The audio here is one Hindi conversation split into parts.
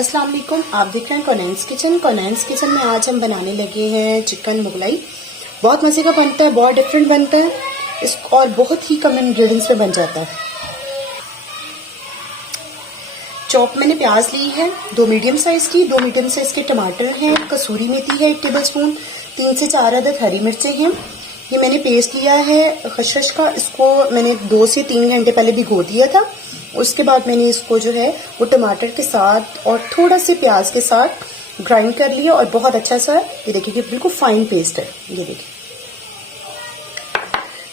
अस्सलाम वालेकुम, आप देख रहे हैं कौनैन्स किचन। कौनैन्स किचन में आज हम बनाने लगे हैं चिकन मुगलाई। बहुत मज़े का बनता है, बहुत डिफरेंट बनता है इस और बहुत ही कम इंग्रेडिएंट्स में बन जाता है। चॉप मैंने प्याज ली है, 2 मीडियम साइज़ की, 2 मीडियम साइज़ के टमाटर हैं, कसूरी मेथी है 1 टेबलस्पून, 3 से 4 अदद हरी मिर्चें हैं। ये मैंने पेस्ट लिया है खसखस का, इसको मैंने 2 से 3 घंटे पहले भिगो दिया था। उसके बाद मैंने इसको जो है वो टमाटर के साथ और थोड़ा से प्याज के साथ ग्राइंड कर लिया और बहुत अच्छा सा ये देखिए बिल्कुल फाइन पेस्ट है। ये देखिए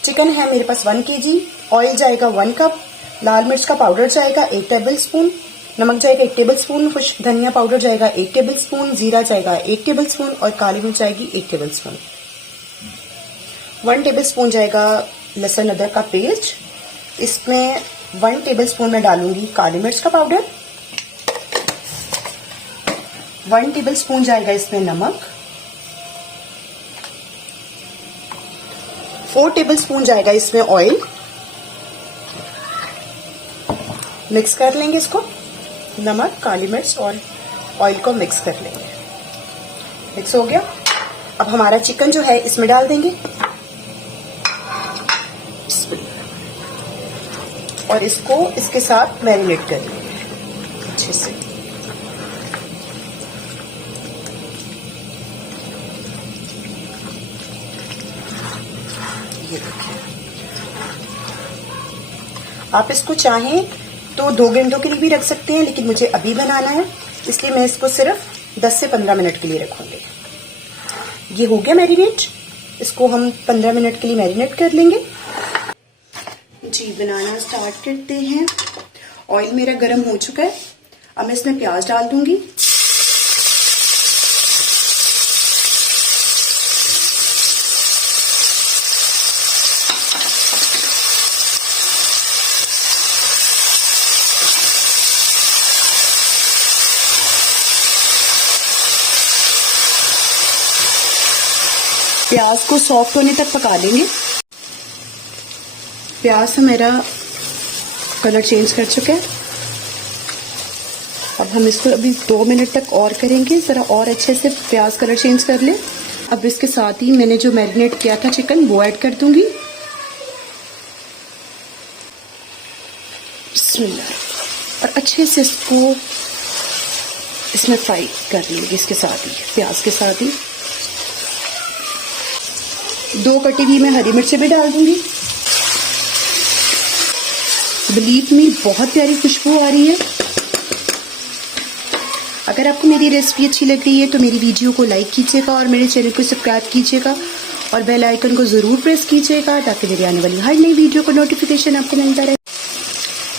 चिकन है मेरे पास 1 kg, ऑयल जाएगा 1 कप, लाल मिर्च का पाउडर जाएगा 1 टेबलस्पून, नमक जाएगा 1 टेबलस्पून, खुश धनिया पाउडर जाएगा 1 टेबलस्पून, जीरा जाएगा 1 टेबलस्पून और काली मिर्च जाएगी 1 टेबलस्पून। 1 टेबलस्पून जाएगा लहसुन अदरक का पेस्ट। इसमें 1 टेबलस्पून में डालूंगी काली मिर्च का पाउडर, 1 टेबलस्पून जाएगा इसमें नमक, 4 टेबलस्पून जाएगा इसमें ऑयल। मिक्स कर लेंगे इसको, नमक, काली मिर्च और ऑयल को मिक्स कर लेंगे। मिक्स हो गया। अब हमारा चिकन जो है इसमें डाल देंगे और इसको इसके साथ मैरिनेट कर लेंगे अच्छे से। ये देखिए, आप इसको चाहें तो 2 घंटों के लिए भी रख सकते हैं, लेकिन मुझे अभी बनाना है इसलिए मैं इसको सिर्फ 10 से 15 मिनट के लिए रखूंगी। ये हो गया मैरिनेट, इसको हम 15 मिनट के लिए मैरिनेट कर लेंगे। जी बनाना स्टार्ट करते हैं। ऑयल मेरा गर्म हो चुका है, अब मैं इसमें प्याज डाल दूंगी। प्याज को सॉफ्ट होने तक पका लेंगे। प्याज से मेरा कलर चेंज कर चुका है। अब हम इसको अभी 2 मिनट तक और करेंगे, जरा और अच्छे से प्याज कलर चेंज कर ले। अब इसके साथ ही मैंने जो मैरिनेट किया था चिकन वो ऐड कर दूंगी। बिस्मिल्लाह। और अच्छे से इसको इसमें फ्राई कर लेंगे इसके साथ ही, प्याज के साथ ही। 2 कटी हुई मैं हरी मिर्चें भी डाल दूंगी। बिलीव मी बहुत प्यारी खुशबू आ रही है। अगर आपको मेरी रेसिपी अच्छी लग रही है तो मेरी वीडियो को लाइक कीजिएगा और मेरे चैनल को सब्सक्राइब कीजिएगा और बेल आइकन को ज़रूर प्रेस कीजिएगा ताकि मेरी आने वाली हर नई वीडियो को नोटिफिकेशन आपको मिलता रहे।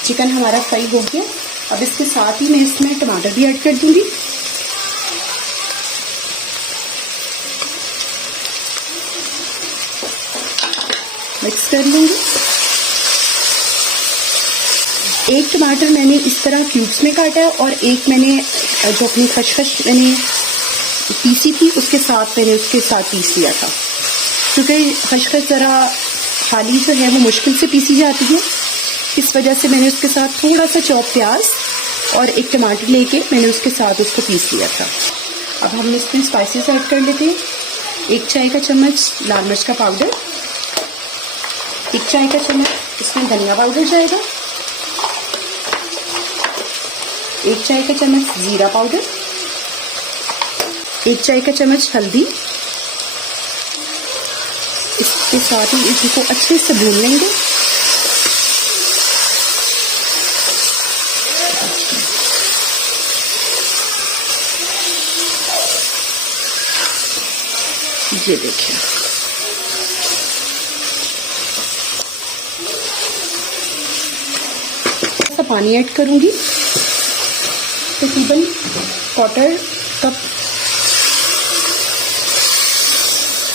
चिकन हमारा फ्राई हो गया। अब इसके साथ ही मैं इसमें टमाटर भी ऐड कर दूंगी। मिक्स कर लूंगी। 1 टमाटर मैंने इस तरह क्यूब्स में काटा है और एक मैंने जो अपनी खसखस मैंने पीसी थी उसके साथ मैंने उसके साथ पीस लिया था, क्योंकि खसखस ज़रा खाली जो है वो मुश्किल से पीसी जाती है, इस वजह से मैंने उसके साथ थोड़ा सा चॉप प्याज और 1 टमाटर लेके मैंने उसके साथ उसको पीस लिया था। अब हम इसमें स्पाइसेस ऐड कर लेते हैं। 1 चाय का चम्मच लाल मिर्च का पाउडर, 1 चाय का चम्मच इसमें धनिया पाउडर जाएगा, 1 चाय का चम्मच जीरा पाउडर, 1 चाय का चम्मच हल्दी। इसके साथ ही इसको अच्छे से भून लेंगे। ये देखिए पानी ऐड करूंगी, तकरीबन 1/4 कप।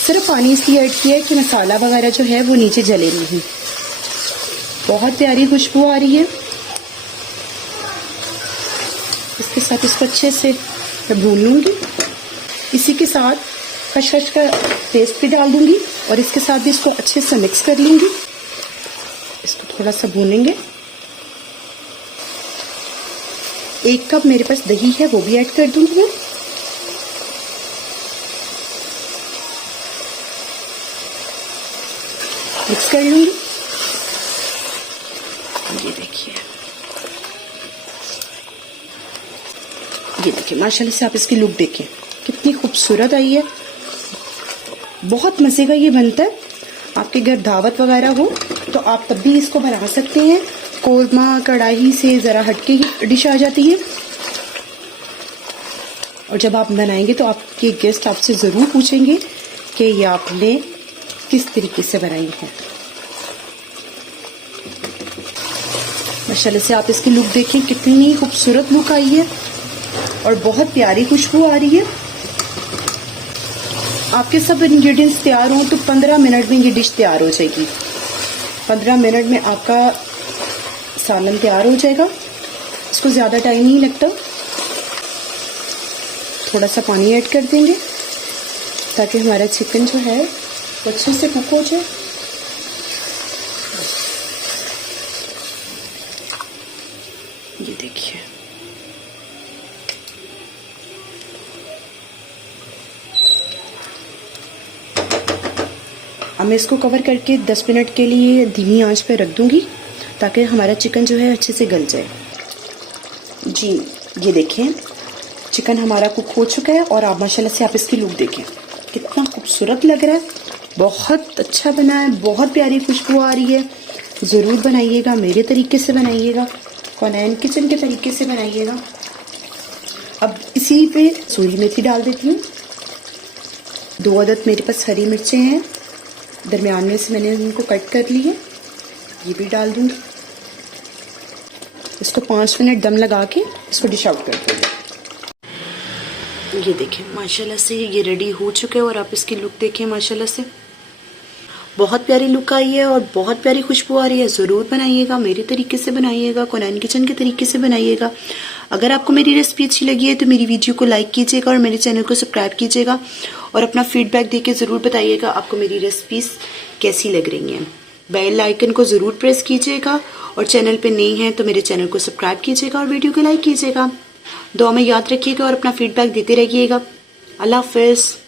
सिर्फ पानी इसलिए ऐड किया है कि मसाला वगैरह जो है वो नीचे जले नहीं। बहुत प्यारी खुशबू आ रही है। इसके साथ इसको अच्छे से भून लूंगी। इसी के साथ खसखस का पेस्ट भी डाल दूंगी और इसके साथ भी इसको अच्छे से मिक्स कर लूंगी। इसको थोड़ा सा भूनेंगे। 1 कप मेरे पास दही है, वो भी ऐड कर दूंगी मैं। मिक्स कर लूंगी। ये देखिए माशाल्लाह से आप इसकी लुक देखें कितनी खूबसूरत आई है। बहुत मज़े का ये बनता है। आपके घर दावत वगैरह हो तो आप तब भी इसको बना सकते हैं। कोरमा कढ़ाई से ज़रा हटके ही डिश आ जाती है, और जब आप बनाएंगे तो आपके गेस्ट आपसे ज़रूर पूछेंगे कि ये आपने किस तरीके से बनाई है। माशाल्लाह से आप इसकी लुक देखें कितनी खूबसूरत लुक आई है और बहुत प्यारी खुशबू आ रही है। आपके सब इंग्रेडिएंट्स तैयार हों तो 15 मिनट में ये डिश तैयार हो जाएगी। 15 मिनट में आपका सालन तैयार हो जाएगा। इसको ज़्यादा टाइम नहीं लगता। थोड़ा सा पानी ऐड कर देंगे ताकि हमारा चिकन जो है वो अच्छे से कुक हो जाए। ये देखिए अब मैं इसको कवर करके 10 मिनट के लिए धीमी आंच पे रख दूंगी ताकि हमारा चिकन जो है अच्छे से गल जाए। जी ये देखें चिकन हमारा कुक हो चुका है और आप माशाल्लाह से आप इसकी लुक देखें कितना खूबसूरत लग रहा है। बहुत अच्छा बना है, बहुत प्यारी खुशबू आ रही है। ज़रूर बनाइएगा, मेरे तरीके से बनाइएगा, कोनैन किचन के तरीके से बनाइएगा। अब इसी पे सूरी मेथी डाल देती हूँ। 2 अदद मेरे पास हरी मिर्चें हैं, दरमियान में से मैंने उनको कट कर ली है, ये भी डाल दूँगी। इसको 5 मिनट दम लगा के इसको डिश आउट कर दूँगी। ये देखें माशाल्लाह से ये रेडी हो चुके हैं और आप इसकी लुक देखें माशाल्लाह से बहुत प्यारी लुक आई है और बहुत प्यारी खुशबू आ रही है। ज़रूर बनाइएगा, मेरे तरीके से बनाइएगा, कोनैन किचन के तरीके से बनाइएगा। अगर आपको मेरी रेसिपी अच्छी लगी है तो मेरी वीडियो को लाइक कीजिएगा और मेरे चैनल को सब्सक्राइब कीजिएगा और अपना फीडबैक देके ज़रूर बताइएगा आपको मेरी रेसिपीज़ कैसी लग रही हैं। बेल आइकन को ज़रूर प्रेस कीजिएगा और चैनल पर नई हैं तो मेरे चैनल को सब्सक्राइब कीजिएगा और वीडियो को लाइक कीजिएगा। दुआ में याद रखिएगा और अपना फीडबैक देते रहिएगा। अल्लाह हाफ़िज़।